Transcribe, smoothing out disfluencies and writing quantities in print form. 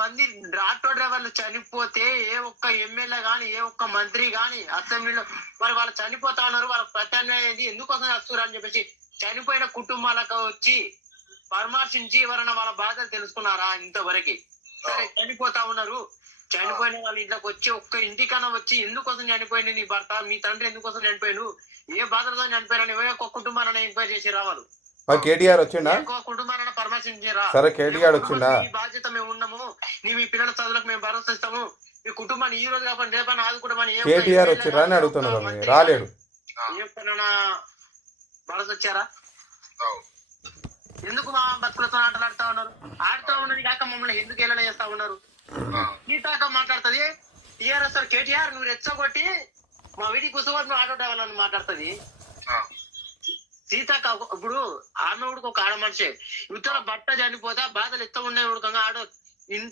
మంది ఆటో డ్రైవర్లు చనిపోతే ఏ ఒక్క ఎమ్మెల్యే గాని ఏ ఒక్క మంత్రి గాని అసెంబ్లీలో మరి వాళ్ళు చనిపోతా ఉన్నారు, వాళ్ళకి ప్రత్యామ్నాయం ఎందుకోసం వస్తున్నారు అని చెప్పేసి చనిపోయిన కుటుంబాలకు వచ్చి పరామర్శించి ఎవరైనా వాళ్ళ బాధలు తెలుసుకున్నారా ఇంతవరకు? సరే చనిపోతా ఉన్నారు, చనిపోయిన వాళ్ళ ఇంట్లోకి వచ్చి ఒక్క ఇంటికన్నా వచ్చి ఎందుకోసం చనిపోయింది నీ భర్త, మీ తండ్రి ఎందుకోసం చనిపోయాడు, ఏ బాధలతో చనిపోయారని ఎవరో ఒక కుటుంబాన్ని ఎంక్వైరీ చేసి రావాలి. కేటీఆర్ వచ్చిండా? కుటుంబాన్ని పరామర్శించారా? సరే కేటీఆర్ వచ్చిండా? ఈ బాధ్యత మేము ఉన్నాము, మీ పిల్లల చదువులకు మేము భరోసా ఇస్తాము, మీ కుటుంబాన్ని ఈ రోజు కాకుండా రేపని ఆదుకుంటామని కేటీఆర్ వచ్చిర్రా అని అడుగుతున్నాను. రాలేడు. భరోసా వచ్చారా? ఎందుకు మా బతుకులతో ఆటలాడుతా ఉన్నారు? ఆడుతూ ఉన్నది కాక మమ్మల్ని ఎందుకు ఎలా చేస్తా ఉన్నారు? ఈ తాక మాట్లాడుతుంది టీఆర్ఎస్ కేటీఆర్, నువ్వు రెచ్చగొట్టి మా వీడికి కుసగొట్టి ఆటో డ్రైవర్లను మాట్లాడుతుంది సీతాక. ఇప్పుడు ఆమె ఉడికి ఒక ఆడ మనిషి ఇతర బట్ట చనిపోతే బాధలు ఎత్త ఉండే ఉడకంగా ఆడో ఇంటి